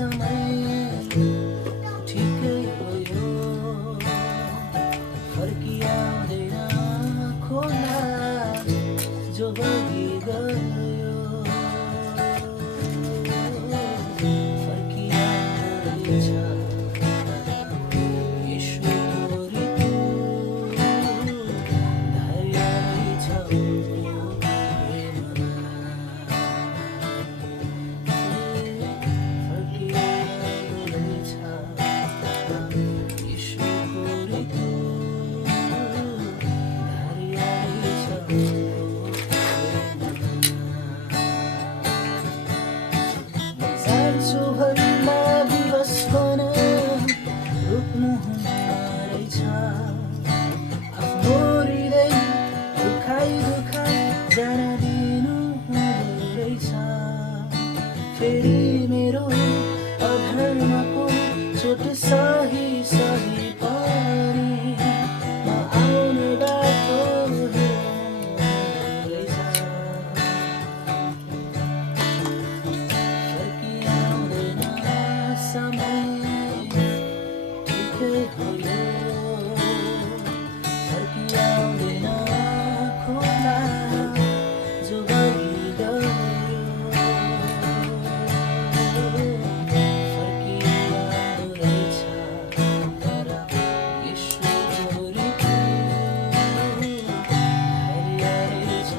समय ठिकै हो यो फर्किआउँदैन खोला जो बगी गयो फर्किआउँदैछ ईश्वरको ऋतु धाइरहेछ भरिमा विवश बन रोक्नुहुन्न रहेछ आफ्नो हृदय दुखाइ जान दिनु हुँदो रहेछ फेरि मेरो अधर्मको चोट सही पनि म आउने बाटो हेर्नु रहेछ समय ठिकै हो यो फर्किआउँदैन खोला जो बगी गयो फर्किआउँदैछ तर ईश्वरको ऋतु धाइरहेछ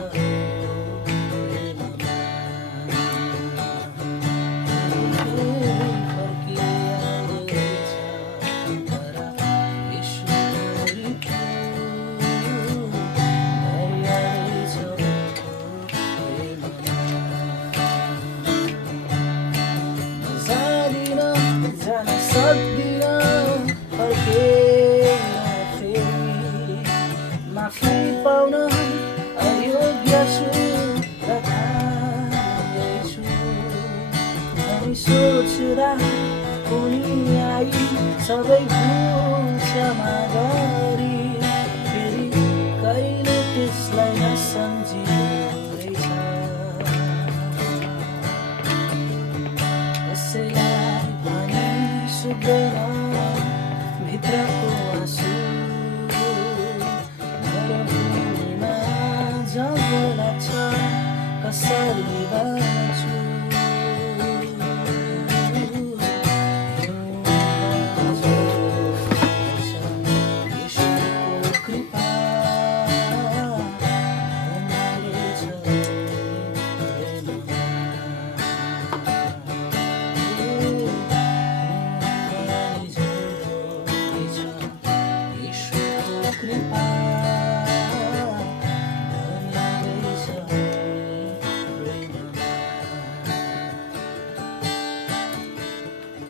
जान सक्दिन फर्केर फेरि माफी पाउन अयोग्य छु र ठान्दैछु अनि सोच्दा उनी आई सबै भुल क्षमा गरी फेरि कहिले त्यसलाई नसम्झिनु रहेछ कसैलाई पनि सुक्दैन